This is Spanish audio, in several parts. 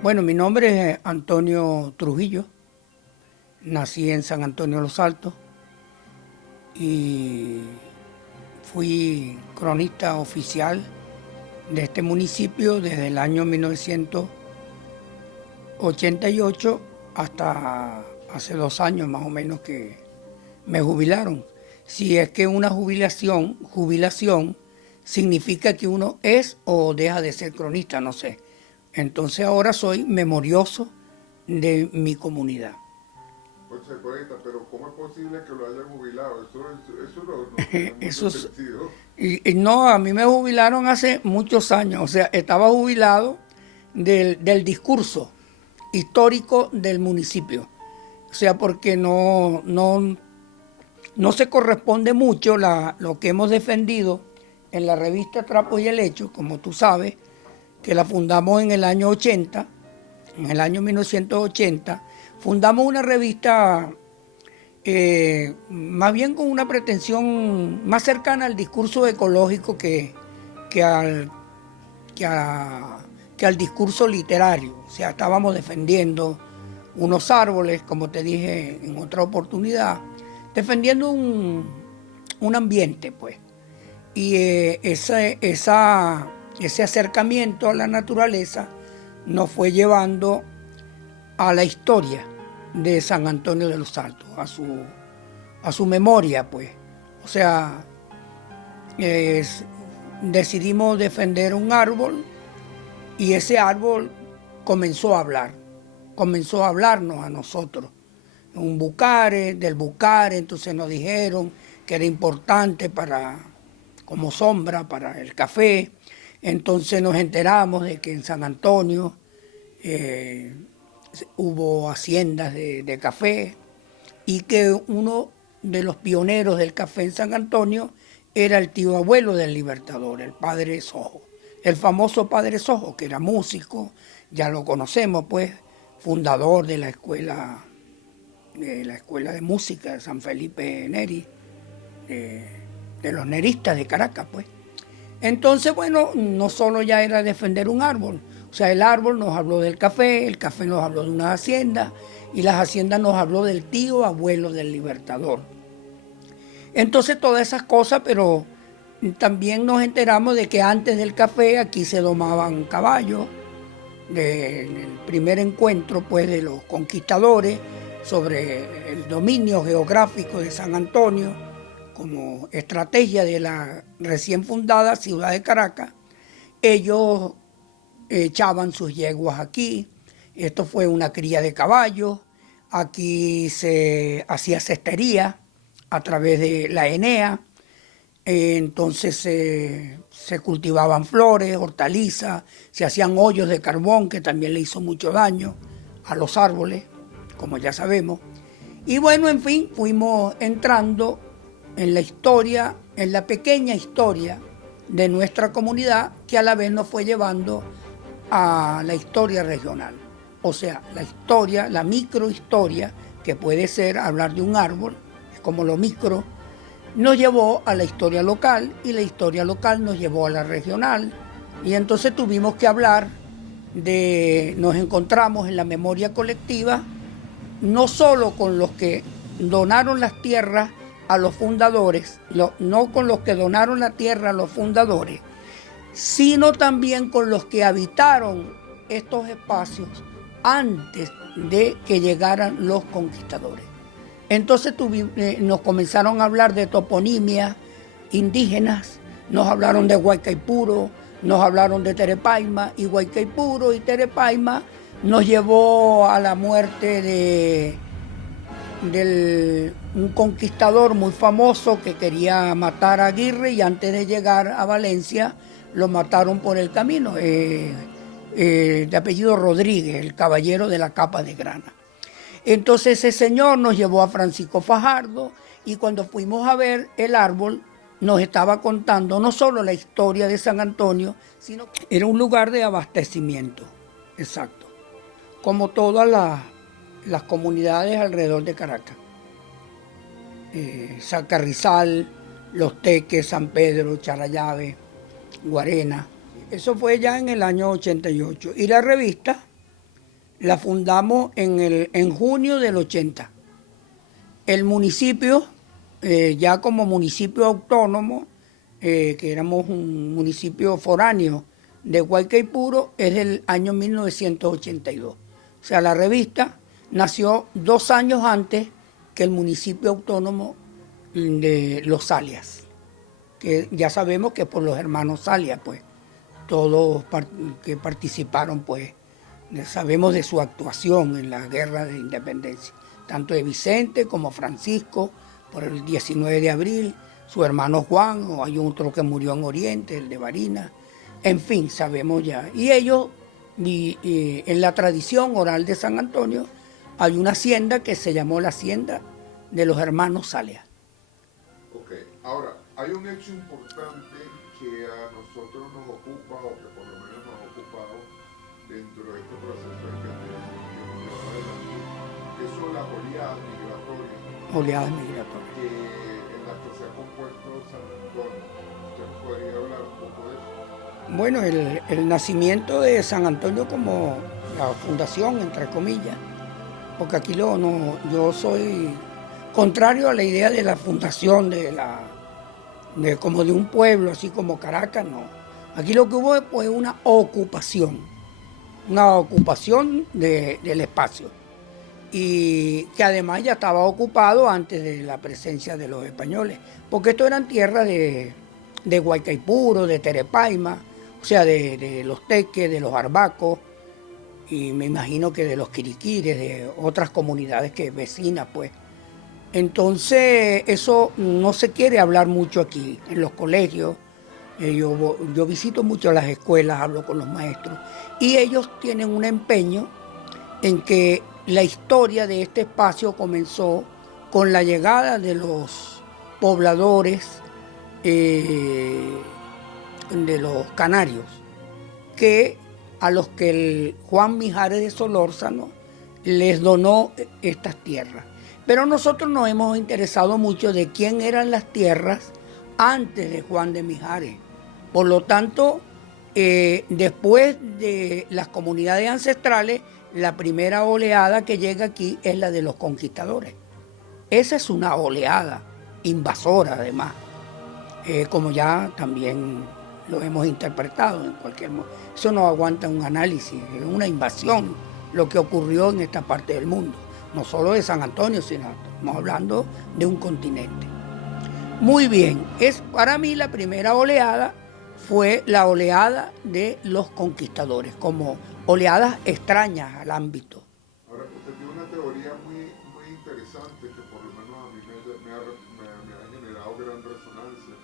Bueno, mi nombre es Antonio Trujillo, nací en San Antonio de los Altos y fui cronista oficial de este municipio desde el año 1988 hasta hace 2 años más o menos que me jubilaron. Si es que una jubilación significa que uno es o deja de ser cronista, no sé. Entonces ahora soy memorioso de mi comunidad. Pues se conecta, pero ¿cómo es posible que lo hayan jubilado? Eso no tiene mucho sentido. No, a mí me jubilaron hace muchos años, o sea, estaba jubilado del discurso histórico del municipio. O sea, porque no se corresponde mucho lo que hemos defendido en la revista Trapo y Helecho, como tú sabes, que la fundamos en el año 80, en el año 1980, fundamos una revista más bien con una pretensión más cercana al discurso ecológico que al discurso literario. O sea, estábamos defendiendo unos árboles, como te dije en otra oportunidad, defendiendo un ambiente, pues. Y ese acercamiento a la naturaleza nos fue llevando a la historia de San Antonio de los Altos, a su memoria, pues. O sea, decidimos defender un árbol y ese árbol comenzó a hablarnos a nosotros. Del bucare, entonces nos dijeron que era importante como sombra para el café. Entonces nos enteramos de que en San Antonio hubo haciendas de café y que uno de los pioneros del café en San Antonio era el tío abuelo del Libertador, el padre Sojo, el famoso padre Sojo, que era músico, ya lo conocemos, pues, fundador de la escuela de música de San Felipe Neri, de los neristas de Caracas, pues. Entonces, bueno, no solo ya era defender un árbol, o sea, el árbol nos habló del café, el café nos habló de unas haciendas y las haciendas nos habló del tío abuelo del Libertador. Entonces, todas esas cosas, pero también nos enteramos de que antes del café aquí se domaban caballos, del primer encuentro, pues, de los conquistadores sobre el dominio geográfico de San Antonio como estrategia de la recién fundada ciudad de Caracas. Ellos echaban sus yeguas aquí, esto fue una cría de caballos, aquí se hacía cestería a través de la ENEA, entonces se cultivaban flores, hortalizas, se hacían hoyos de carbón que también le hizo mucho daño a los árboles, como ya sabemos. Y bueno, en fin, fuimos entrando en la historia, en la pequeña historia de nuestra comunidad, que a la vez nos fue llevando a la historia regional. O sea, la historia, la microhistoria, que puede ser hablar de un árbol, es como lo micro, nos llevó a la historia local y la historia local nos llevó a la regional. Y entonces tuvimos que hablar nos encontramos en la memoria colectiva, no solo con los que donaron las tierras a los fundadores, no con los que donaron la tierra a los fundadores, sino también con los que habitaron estos espacios antes de que llegaran los conquistadores. Entonces nos comenzaron a hablar de toponimias indígenas, nos hablaron de Huaycaipuro, nos hablaron de Terepaima, y Huaycaipuro y Terepaima nos llevó a la muerte de un conquistador muy famoso que quería matar a Aguirre, y antes de llegar a Valencia lo mataron por el camino, de apellido Rodríguez, el caballero de la capa de grana. Entonces ese señor nos llevó a Francisco Fajardo, y cuando fuimos a ver el árbol, nos estaba contando no solo la historia de San Antonio, sino que era un lugar de abastecimiento, exacto, como todas las comunidades alrededor de Caracas. Carrizal, Los Teques, San Pedro, Charallave, Guarena. Eso fue ya en el año 88. Y la revista la fundamos en junio del 80. El municipio, ya como municipio autónomo, que éramos un municipio foráneo de Guaycaipuro, es del año 1982. O sea, la revista nació 2 años antes que el municipio autónomo de Los Salias, que ya sabemos que por los hermanos Salias, pues, todos que participaron, pues, sabemos de su actuación en la guerra de independencia, tanto de Vicente como Francisco, por el 19 de abril, su hermano Juan, o hay otro que murió en Oriente, el de Barinas, en fin, sabemos ya. Y ellos, en la tradición oral de San Antonio, hay una hacienda que se llamó la Hacienda de los Hermanos Salias. Ok, ahora, hay un hecho importante que a nosotros nos ocupa, o que por lo menos nos ha ocupado dentro de este proceso de que hemos llevado adelante, que son las oleadas migratorias. Oleadas migratorias. En las que se ha compuesto San Antonio. ¿Usted podría hablar un poco de eso? Bueno, el nacimiento de San Antonio como la fundación, entre comillas, porque aquí yo soy contrario a la idea de la fundación como de un pueblo, así como Caracas, no. Aquí lo que hubo fue una ocupación del espacio, y que además ya estaba ocupado antes de la presencia de los españoles, porque esto eran tierras de Guaycaipuro, de Terepaima, o sea, de los Teques, de los Arbacos, y me imagino que de los Quiriquires, de otras comunidades vecinas, pues. Entonces, eso no se quiere hablar mucho aquí, en los colegios. Yo visito mucho las escuelas, hablo con los maestros, y ellos tienen un empeño en que la historia de este espacio comenzó con la llegada de los pobladores de los canarios, a los que el Juan Mijares de Solórzano les donó estas tierras. Pero nosotros nos hemos interesado mucho de quién eran las tierras antes de Juan de Mijares. Por lo tanto, después de las comunidades ancestrales, la primera oleada que llega aquí es la de los conquistadores. Esa es una oleada invasora, además, como ya también lo hemos interpretado en cualquier modo. Eso no aguanta un análisis, es una invasión lo que ocurrió en esta parte del mundo, no solo de San Antonio, sino estamos hablando de un continente. Muy bien, para mí la primera oleada fue la oleada de los conquistadores, como oleadas extrañas al ámbito. Ahora, usted tiene una teoría muy interesante que por lo menos a mí me ha generado gran resonancia,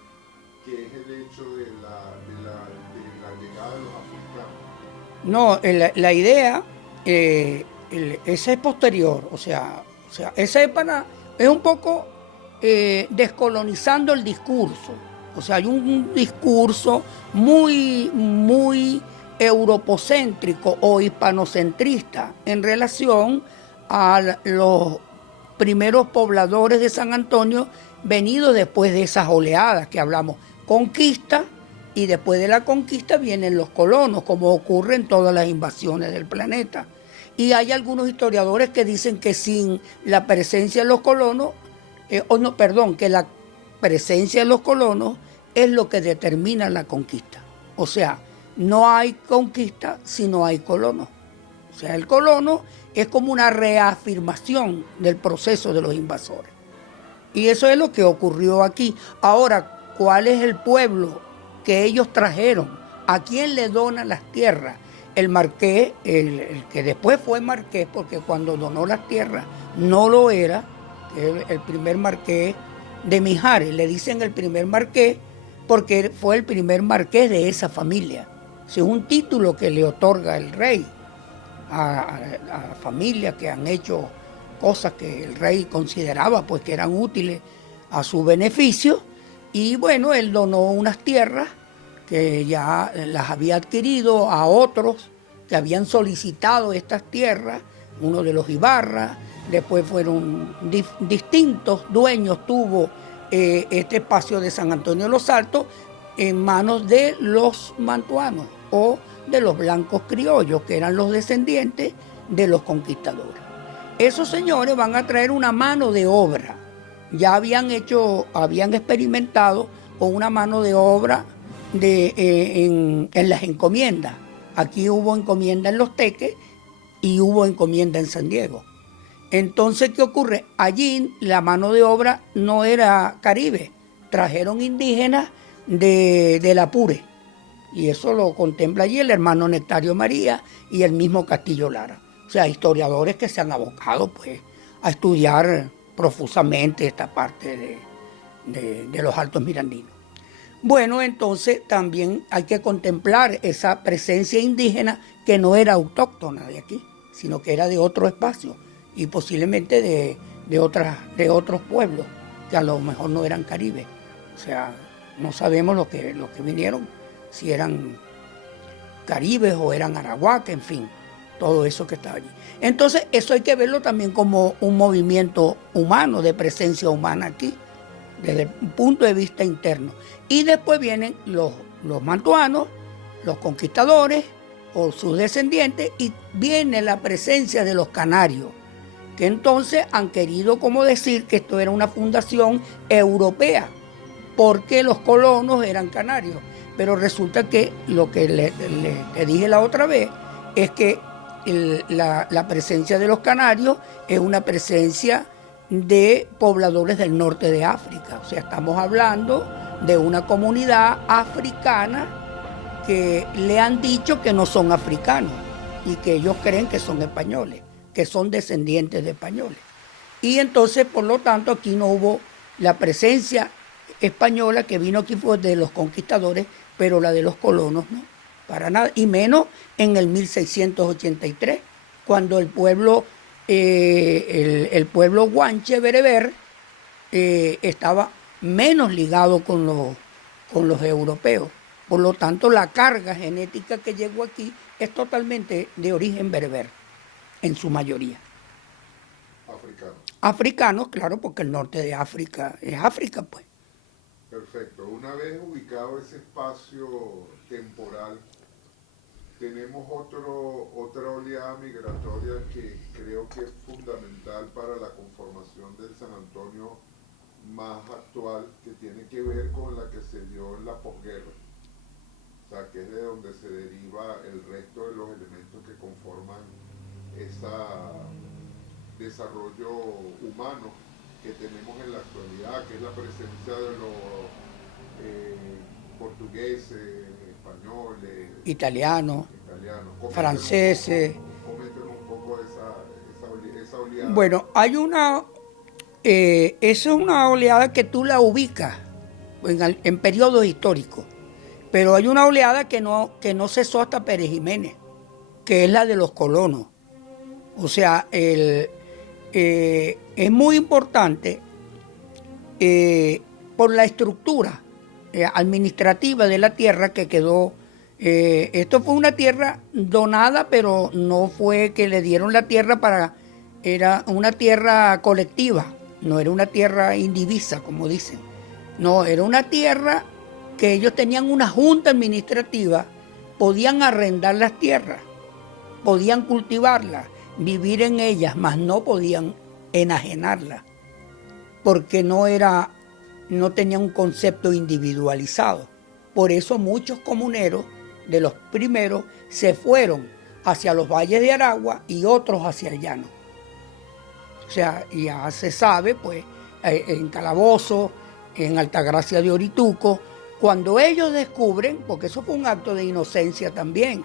que es el hecho de la llegada de los africanos. No, la idea, esa es posterior, o sea, esa es un poco descolonizando el discurso. O sea, hay un discurso muy europocéntrico o hispanocentrista en relación a los primeros pobladores de San Antonio venidos después de esas oleadas que hablamos, conquista, y después de la conquista vienen los colonos, como ocurre en todas las invasiones del planeta. Y hay algunos historiadores que dicen que sin la presencia de los colonos, que la presencia de los colonos es lo que determina la conquista. O sea, no hay conquista si no hay colonos. O sea, el colono es como una reafirmación del proceso de los invasores. Y eso es lo que ocurrió aquí. Ahora, ¿cuál es el pueblo que ellos trajeron? ¿A quién le donan las tierras? El marqués, el que después fue marqués, porque cuando donó las tierras no lo era, el primer marqués de Mijares, le dicen el primer marqués porque fue el primer marqués de esa familia. Es un título que le otorga el rey a familias que han hecho cosas que el rey consideraba pues que eran útiles a su beneficio, Y bueno, él donó unas tierras que ya las había adquirido a otros que habían solicitado estas tierras, uno de los Ibarra, después fueron distintos dueños, tuvo este espacio de San Antonio de los Altos en manos de los mantuanos o de los blancos criollos, que eran los descendientes de los conquistadores. Esos señores van a traer una mano de obra. Ya habían experimentado con una mano de obra en las encomiendas. Aquí hubo encomienda en Los Teques y hubo encomienda en San Diego. Entonces, ¿qué ocurre? Allí la mano de obra no era caribe, trajeron indígenas del Apure. Y eso lo contempla allí el hermano Nectario María y el mismo Castillo Lara. O sea, historiadores que se han abocado pues, a estudiar profusamente esta parte de los Altos Mirandinos. Bueno, entonces también hay que contemplar esa presencia indígena que no era autóctona de aquí, sino que era de otro espacio y posiblemente de otros pueblos que a lo mejor no eran caribes. O sea, no sabemos lo que vinieron, si eran caribes o eran arahuacas, en fin, todo eso que estaba allí. Entonces, eso hay que verlo también como un movimiento humano, de presencia humana aquí, desde un punto de vista interno. Y después vienen los mantuanos, los conquistadores o sus descendientes, y viene la presencia de los canarios, que entonces han querido como decir que esto era una fundación europea, porque los colonos eran canarios. Pero resulta que lo que le dije la otra vez es que la presencia de los canarios es una presencia de pobladores del norte de África. O sea, estamos hablando de una comunidad africana que le han dicho que no son africanos y que ellos creen que son españoles, que son descendientes de españoles. Y entonces, por lo tanto, aquí no hubo la presencia española que vino aquí fue de los conquistadores, pero la de los colonos no, para nada, y menos en el 1683, cuando el pueblo guanche bereber estaba menos ligado con los europeos. Por lo tanto, la carga genética que llegó aquí es totalmente de origen bereber, en su mayoría. Africanos, claro, porque el norte de África es África, pues. Perfecto. Una vez ubicado ese espacio temporal, tenemos otra oleada migratoria que creo que es fundamental para la conformación del San Antonio más actual, que tiene que ver con la que se dio en la posguerra. O sea, que es de donde se deriva el resto de los elementos que conforman ese desarrollo humano que tenemos en la actualidad, que es la presencia de los portugueses, españoles, italianos, franceses. Coméntenos un poco esa oleada. Bueno, hay esa es una oleada que tú la ubicas en periodos históricos, pero hay una oleada que no cesó hasta Pérez Jiménez, que es la de los colonos. O sea, es muy importante por la estructura administrativa de la tierra que quedó. Esto fue una tierra donada, pero no fue que le dieron la tierra era una tierra colectiva, no era una tierra indivisa, como dicen. No, era una tierra que ellos tenían una junta administrativa, podían arrendar las tierras, podían cultivarlas, vivir en ellas, mas no podían enajenarlas, porque no tenían un concepto individualizado. Por eso muchos comuneros de los primeros se fueron hacia los valles de Aragua y otros hacia el llano. O sea, ya se sabe, pues, en Calabozo, en Altagracia de Orituco, cuando ellos descubren, porque eso fue un acto de inocencia también,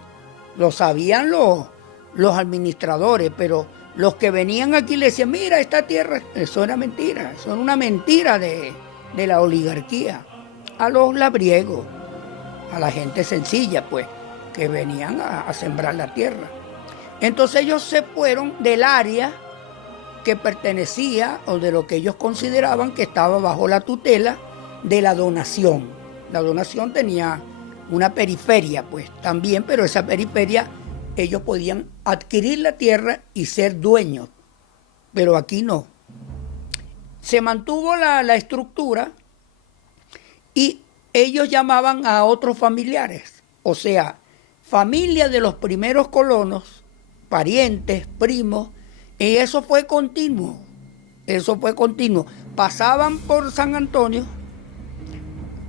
lo sabían los administradores, pero los que venían aquí le decían, mira, esta tierra, eso era mentira, eso era una mentira de la oligarquía, a los labriegos, a la gente sencilla, pues, que venían a sembrar la tierra. Entonces ellos se fueron del área que pertenecía, o de lo que ellos consideraban que estaba bajo la tutela de la donación. La donación tenía una periferia, pues, también, pero esa periferia ellos podían adquirir la tierra y ser dueños, pero aquí no. Se mantuvo la estructura y ellos llamaban a otros familiares, o sea, familia de los primeros colonos, parientes, primos, y eso fue continuo. Pasaban por San Antonio,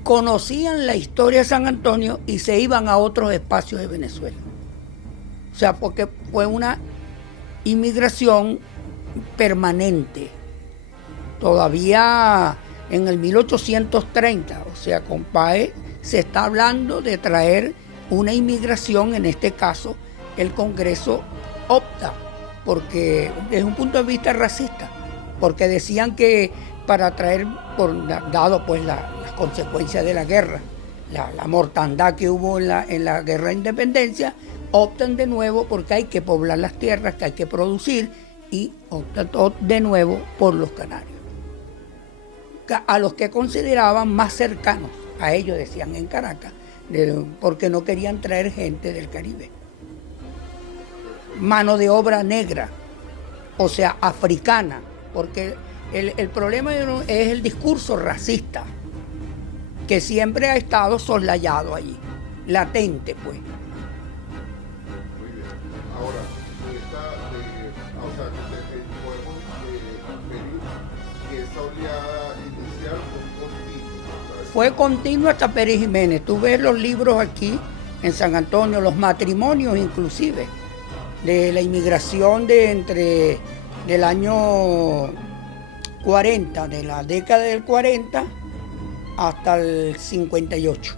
conocían la historia de San Antonio y se iban a otros espacios de Venezuela. O sea, porque fue una inmigración permanente. Todavía en el 1830, o sea, con Páez se está hablando de traer una inmigración, en este caso el Congreso opta, porque desde un punto de vista racista, porque decían que para traer, dado pues las consecuencias de la guerra, la mortandad que hubo en la guerra de independencia, optan de nuevo porque hay que poblar las tierras, que hay que producir, y optan de nuevo por los canarios, a los que consideraban más cercanos a ellos, decían en Caracas, porque no querían traer gente del Caribe. Mano de obra negra, o sea, africana, porque el problema es el discurso racista, que siempre ha estado soslayado allí, latente, pues. Muy bien. Ahora, o sea, podemos medir que esa oleada inicial fue continua hasta Pérez Jiménez. Tú ves los libros aquí en San Antonio, los matrimonios inclusive, de la inmigración del año 40, de la década del 40 hasta el 58,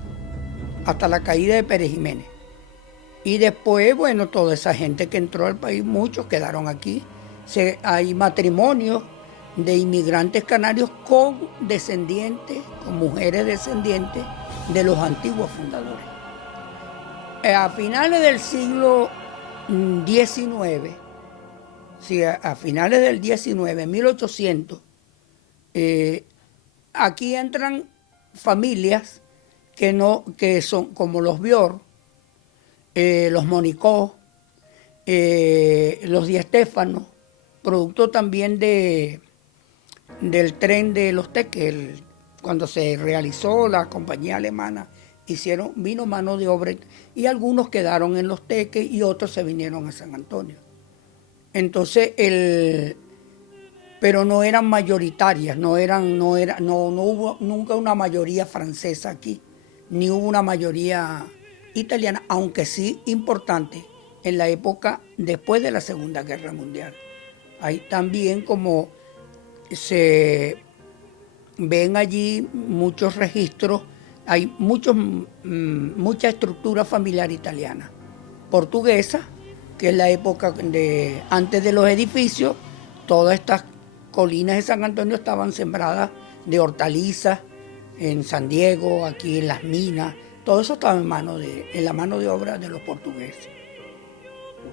hasta la caída de Pérez Jiménez. Y después, bueno, toda esa gente que entró al país, muchos quedaron aquí. Hay matrimonios de inmigrantes canarios con descendientes, con mujeres descendientes de los antiguos fundadores. A finales del siglo XIX, sí, a finales del XIX, 1800, aquí entran familias que son como los Bior, los Monicó, los Di Stéfano, producto también del tren de los Teques. Cuando se realizó la compañía alemana, vino mano de obra y algunos quedaron en los Teques y otros se vinieron a San Antonio. Entonces, pero no eran mayoritarias, no hubo nunca una mayoría francesa aquí, ni hubo una mayoría italiana, aunque sí importante en la época después de la Segunda Guerra Mundial. Hay también, como se ven allí muchos registros, hay mucha estructura familiar italiana, portuguesa, que es la época antes de los edificios. Todas estas colinas de San Antonio estaban sembradas de hortalizas, en San Diego, aquí en las minas, todo eso estaba en la mano de obra de los portugueses.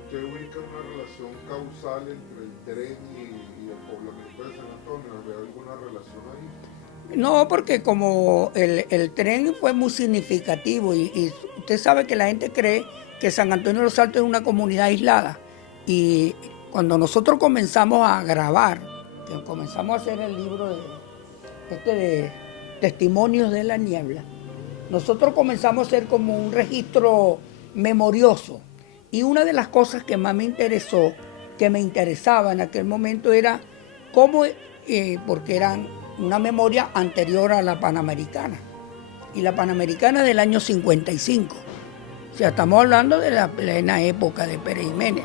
¿Usted ubica una relación causal entre el tren y el poblamiento de San Antonio? ¿Ve alguna relación ahí? No, porque como el tren fue muy significativo y usted sabe que la gente cree que San Antonio de los Altos es una comunidad aislada. Y cuando nosotros comenzamos a grabar, que comenzamos a hacer el libro de Testimonios de la Niebla, nosotros comenzamos a hacer como un registro memorioso. Y una de las cosas que más me interesaba en aquel momento era cómo, porque eran una memoria anterior a la Panamericana. Y la Panamericana del año 55. O sea, estamos hablando de la plena época de Pérez Jiménez.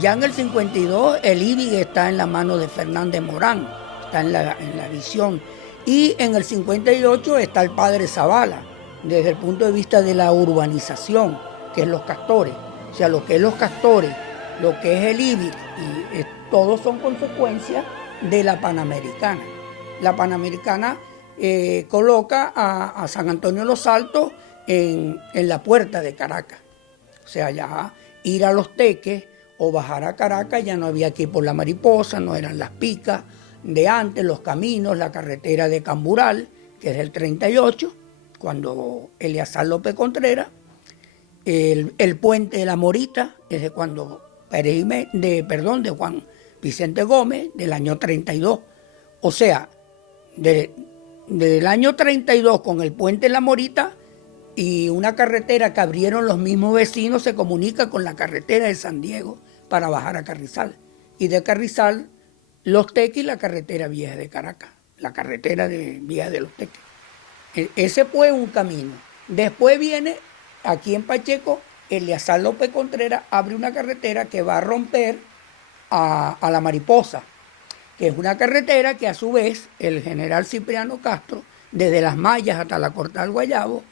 Ya en el 52 el IBIG está en la mano de Fernández Morán, está en la visión. Y en el 58 está el padre Zavala, desde el punto de vista de la urbanización, que es los castores. O sea, lo que es los castores, lo que es el IBIG, y todos son consecuencias de la Panamericana. La Panamericana coloca a San Antonio de los Altos en la puerta de Caracas. O sea, ya ir a Los Teques o bajar a Caracas ya no había que ir por la Mariposa, no eran las picas de antes, los caminos, la carretera de Cambural, que es el 38, cuando Eleazar López Contreras. El puente de la Morita es de cuando de Juan Vicente Gómez, del año 32. O sea, del año 32 con el puente de la Morita y una carretera que abrieron los mismos vecinos se comunica con la carretera de San Diego para bajar a Carrizal. Y de Carrizal, Los Teques y la carretera vieja de Caracas, la carretera vieja de Los Teques. Ese fue un camino. Después viene, aquí en Pacheco, Eleazar López Contreras abre una carretera que va a romper a La Mariposa, que es una carretera que a su vez el general Cipriano Castro, desde Las Mayas hasta la Cortal Guayabo,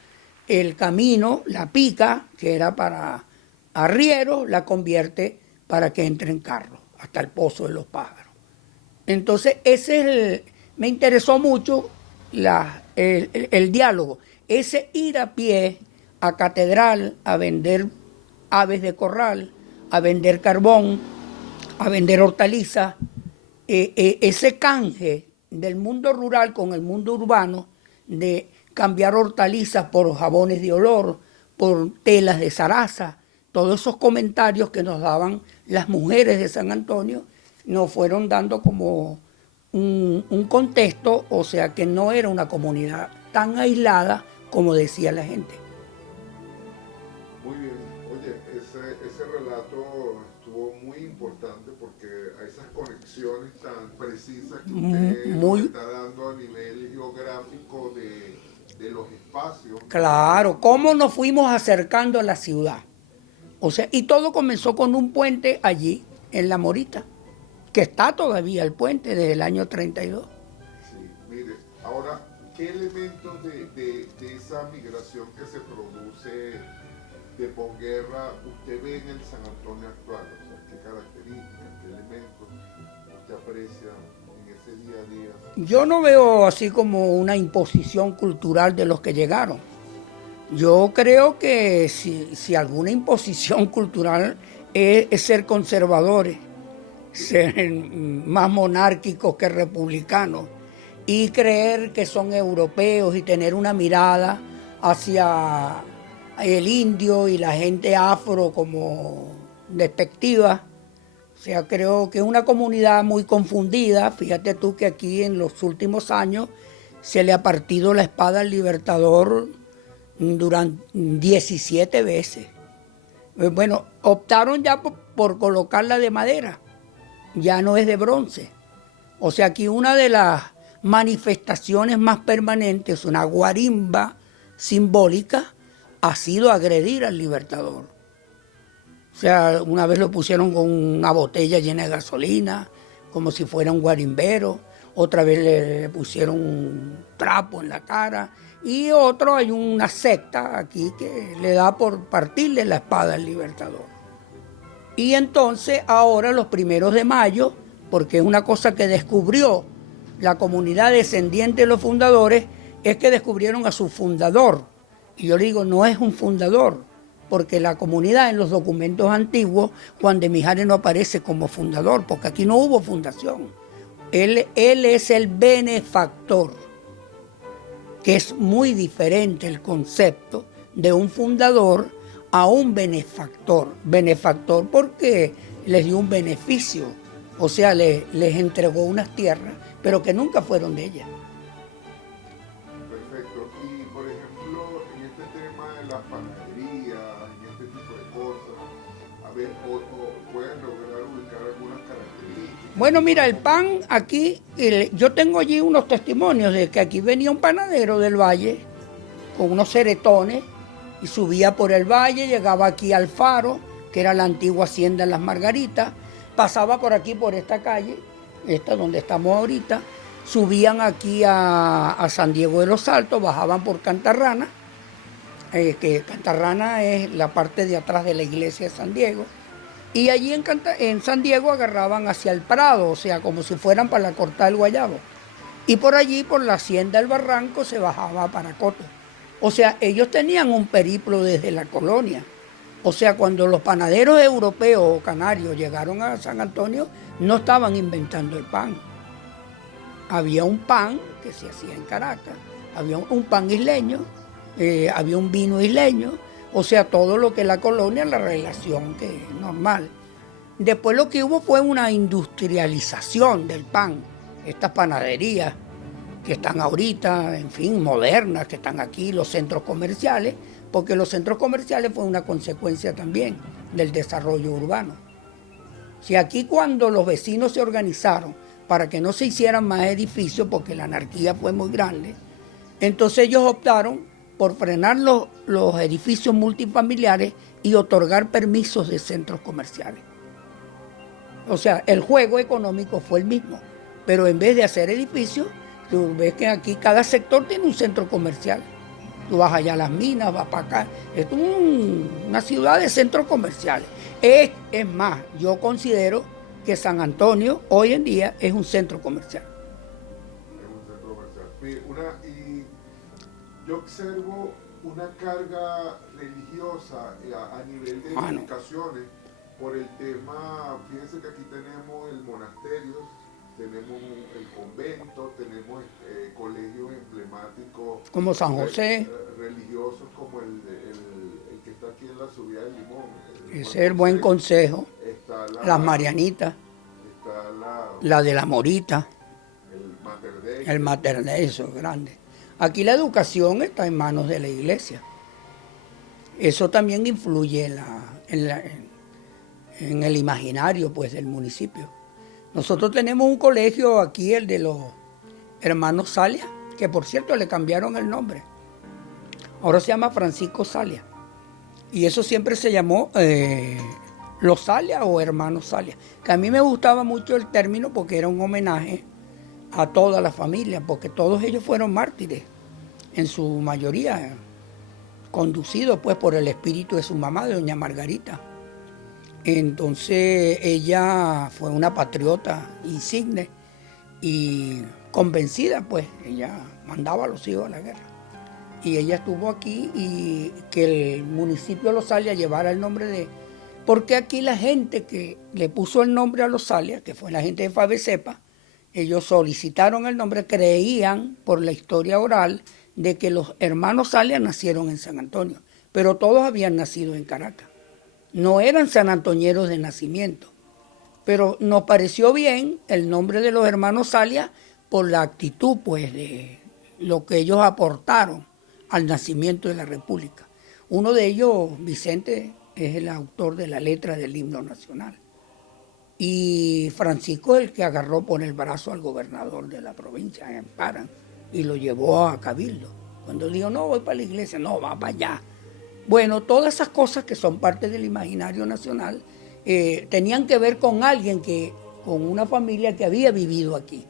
el camino, la pica, que era para arrieros, la convierte para que entren carros, hasta el Pozo de los Pájaros. Entonces, me interesó mucho el diálogo, ese ir a pie a Catedral a vender aves de corral, a vender carbón, a vender hortalizas, ese canje del mundo rural con el mundo urbano, de cambiar hortalizas por jabones de olor, por telas de zaraza, todos esos comentarios que nos daban las mujeres de San Antonio, nos fueron dando como un contexto, o sea que no era una comunidad tan aislada como decía la gente. Muy bien. Oye, ese relato estuvo muy importante porque a esas conexiones tan precisas que usted nos está dando a nivel geográfico de los espacios. Claro, cómo nos fuimos acercando a la ciudad. O sea, y todo comenzó con un puente allí, en La Morita, que está todavía el puente desde el año 32. Sí, mire, ahora, ¿qué elementos de esa migración que se produce de posguerra usted ve en el San Antonio actual? O sea, ¿qué características, qué elementos usted aprecia en ese día a día? Yo no veo así como una imposición cultural de los que llegaron. Yo creo que si alguna imposición cultural es ser conservadores, ser más monárquicos que republicanos y creer que son europeos y tener una mirada hacia el indio y la gente afro como despectiva. O sea, creo que es una comunidad muy confundida. Fíjate tú que aquí en los últimos años se le ha partido la espada al Libertador durante 17 veces. Bueno, optaron ya por colocarla de madera, ya no es de bronce. O sea, aquí una de las manifestaciones más permanentes, una guarimba simbólica, ha sido agredir al Libertador. O sea, una vez lo pusieron con una botella llena de gasolina, como si fuera un guarimbero. Otra vez le pusieron un trapo en la cara. Y otro, hay una secta aquí que le da por partirle la espada al Libertador. Y entonces ahora los 1 de mayo, porque es una cosa que descubrió la comunidad descendiente de los fundadores, es que descubrieron a su fundador. Y yo le digo, no es un fundador, porque la comunidad en los documentos antiguos, Juan de Mijares no aparece como fundador, porque aquí no hubo fundación. Él es el benefactor, que es muy diferente el concepto de un fundador a un benefactor. Benefactor porque les dio un beneficio, o sea, les entregó unas tierras, pero que nunca fueron de ella. Perfecto. Y, por ejemplo, en este tema de la panadería, en este tipo de cosas, a ver, o pueden lograr ubicar algunas características. Bueno, mira, el pan aquí, yo tengo allí unos testimonios de que aquí venía un panadero del valle con unos ceretones y subía por el valle, llegaba aquí al Faro, que era la antigua hacienda en Las Margaritas, pasaba por aquí, por esta calle, esta donde estamos ahorita, subían aquí a San Diego de los Altos, bajaban por Cantarrana, que Cantarrana es la parte de atrás de la iglesia de San Diego, y allí en San Diego agarraban hacia el Prado, o sea, como si fueran para la Cortal Guayabo. Y por allí, por la hacienda del Barranco, se bajaba para Coto. O sea, ellos tenían un periplo desde la colonia. O sea, cuando los panaderos europeos o canarios llegaron a San Antonio, no estaban inventando el pan. Había un pan que se hacía en Caracas, Había un pan isleño, había un vino isleño, o sea, todo lo que la colonia, la relación que es normal. Después lo que hubo fue una industrialización del pan, estas panaderías que están ahorita, en fin, modernas, que están aquí, los centros comerciales, porque los centros comerciales fue una consecuencia también del desarrollo urbano. Si aquí cuando los vecinos se organizaron para que no se hicieran más edificios, porque la anarquía fue muy grande, entonces ellos optaron por frenar los edificios multifamiliares y otorgar permisos de centros comerciales. O sea, el juego económico fue el mismo, pero en vez de hacer edificios, tú ves que aquí cada sector tiene un centro comercial. Tú vas allá a las minas, vas para acá. Es una ciudad de centros comerciales. Es más, yo considero que San Antonio hoy en día es un centro comercial. Es un centro comercial. Y yo observo una carga religiosa a nivel de edificaciones por el tema. Fíjense que aquí tenemos el monasterio, tenemos el convento, tenemos colegios emblemáticos como San José, religiosos como el que está aquí en la subida del Limón. Ese es el Buen Consejo, las Marianitas, está la de la Morita, el Mater Dei, eso es grande. Aquí la educación está en manos de la iglesia. Eso también influye en el imaginario, pues, del municipio. Nosotros tenemos un colegio aquí, el de los hermanos Salia, que por cierto le cambiaron el nombre. Ahora se llama Francisco Salia. Y eso siempre se llamó los Salia o hermanos Salia. Que a mí me gustaba mucho el término porque era un homenaje a toda la familia, porque todos ellos fueron mártires, en su mayoría, conducidos pues por el espíritu de su mamá, de doña Margarita. Entonces ella fue una patriota insigne y convencida, pues ella mandaba a los hijos a la guerra. Y ella estuvo aquí y que el municipio de Los Salia llevara el nombre de... Porque aquí la gente que le puso el nombre a Los Salia, que fue la gente de Fabesepa, ellos solicitaron el nombre, creían por la historia oral de que los hermanos Salia nacieron en San Antonio, pero todos habían nacido en Caracas. No eran sanantoñeros de nacimiento, pero nos pareció bien el nombre de los hermanos Salia por la actitud, pues, de lo que ellos aportaron al nacimiento de la República. Uno de ellos, Vicente, es el autor de la letra del himno nacional. Y Francisco es el que agarró por el brazo al gobernador de la provincia, en Parán, y lo llevó a Cabildo. Cuando dijo, no, voy para la iglesia, no, va para allá. Bueno, todas esas cosas que son parte del imaginario nacional tenían que ver con alguien con una familia que había vivido aquí.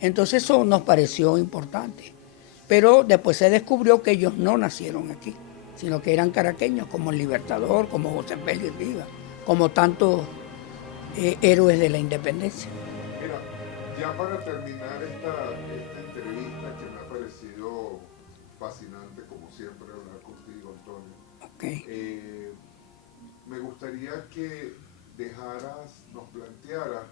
Entonces eso nos pareció importante. Pero después se descubrió que ellos no nacieron aquí, sino que eran caraqueños, como el Libertador, como José Félix Rivas, como tantos héroes de la independencia. Mira, ya para terminar esta entrevista que me ha parecido fascinante, como siempre, hablar contigo, Antonio. Okay. Me gustaría que nos plantearas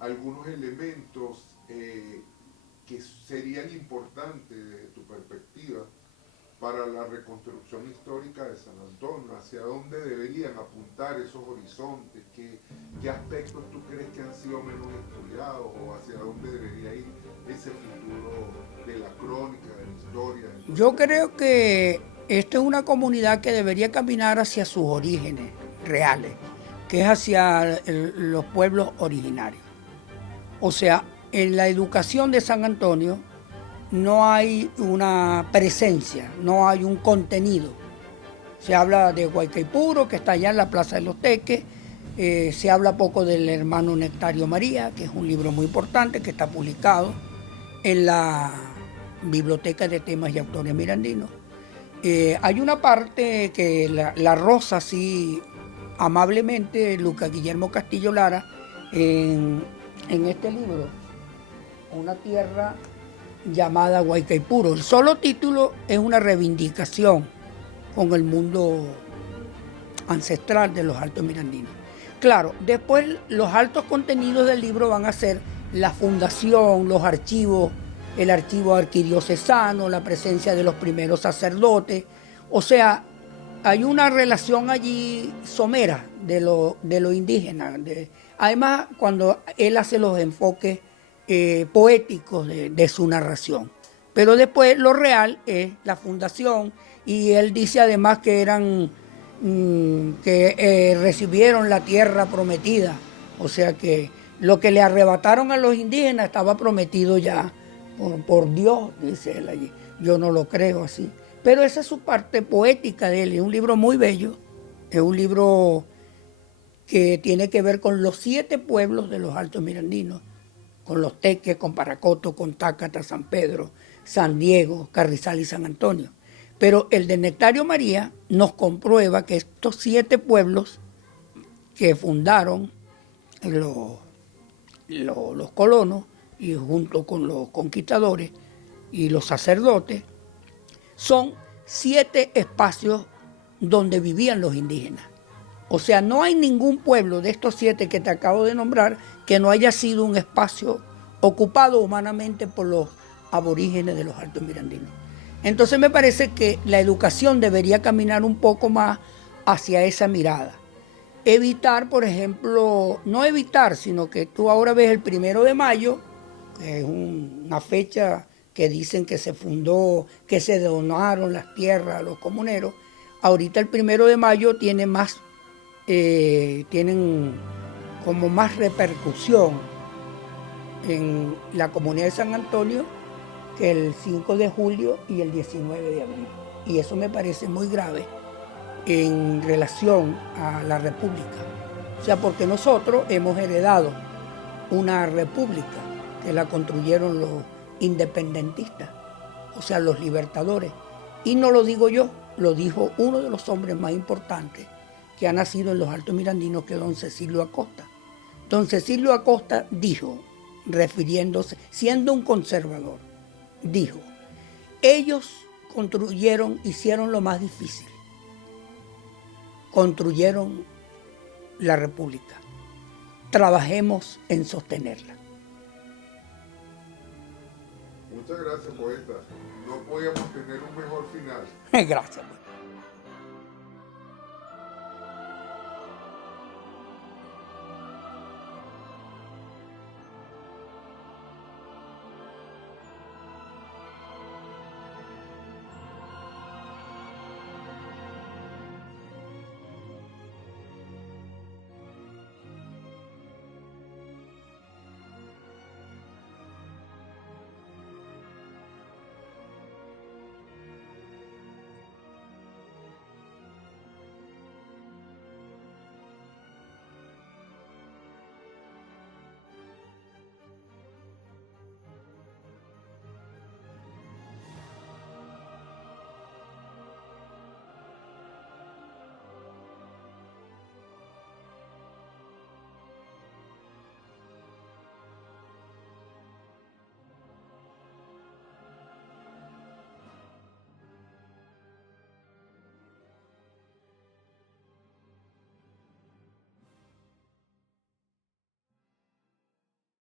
algunos elementos que serían importantes desde tu perspectiva para la reconstrucción histórica de San Antonio, hacia dónde deberían apuntar esos horizontes, qué aspectos tú crees que han sido menos estudiados o hacia dónde debería ir ese futuro de la crónica, de la historia. Yo creo que esta es una comunidad que debería caminar hacia sus orígenes reales, que es hacia los pueblos originarios. O sea, en la educación de San Antonio no hay una presencia, no hay un contenido. Se habla de Guaycaipuro, que está allá en la Plaza de los Teques, se habla poco del hermano Nectario María, que es un libro muy importante, que está publicado en la Biblioteca de Temas y Autores Mirandinos. Hay una parte que la roza así amablemente Lucas Guillermo Castillo Lara en este libro, Una tierra llamada Guaycaipuro. El solo título es una reivindicación con el mundo ancestral de los altos mirandinos. Claro, después los altos contenidos del libro van a ser la fundación, los archivos el archivo arquidiocesano, la presencia de los primeros sacerdotes. O sea, hay una relación allí somera de lo indígena. Además, cuando él hace los enfoques poéticos de su narración. Pero después lo real es la fundación, y él dice además que eran recibieron la tierra prometida. O sea que lo que le arrebataron a los indígenas estaba prometido ya por Dios, dice él allí. Yo no lo creo así. Pero esa es su parte poética de él. Es un libro muy bello. Es un libro que tiene que ver con los 7 pueblos de los Altos Mirandinos, con los Teques, con Paracoto, con Tácata, San Pedro, San Diego, Carrizal y San Antonio. Pero el de Nectario María nos comprueba que estos 7 pueblos que fundaron los colonos, y junto con los conquistadores y los sacerdotes, son 7 espacios donde vivían los indígenas. O sea, no hay ningún pueblo de estos 7 que te acabo de nombrar que no haya sido un espacio ocupado humanamente por los aborígenes de los Altos Mirandinos. Entonces me parece que la educación debería caminar un poco más hacia esa mirada. Evitar, por ejemplo, no evitar, sino que tú ahora ves el 1 de mayo, que es una fecha que dicen que se fundó, que se donaron las tierras a los comuneros. Ahorita el 1 de mayo tiene más, tienen como más repercusión en la comunidad de San Antonio que el 5 de julio y el 19 de abril. Y eso me parece muy grave en relación a la república. O sea, porque nosotros hemos heredado una república que la construyeron los independentistas, o sea, los libertadores. Y no lo digo yo, lo dijo uno de los hombres más importantes que ha nacido en los Altos Mirandinos, que es don Cecilio Acosta. Don Cecilio Acosta dijo, refiriéndose, siendo un conservador, dijo, ellos construyeron, hicieron lo más difícil, construyeron la república, trabajemos en sostenerla. Muchas gracias, poeta. No podíamos tener un mejor final. Gracias.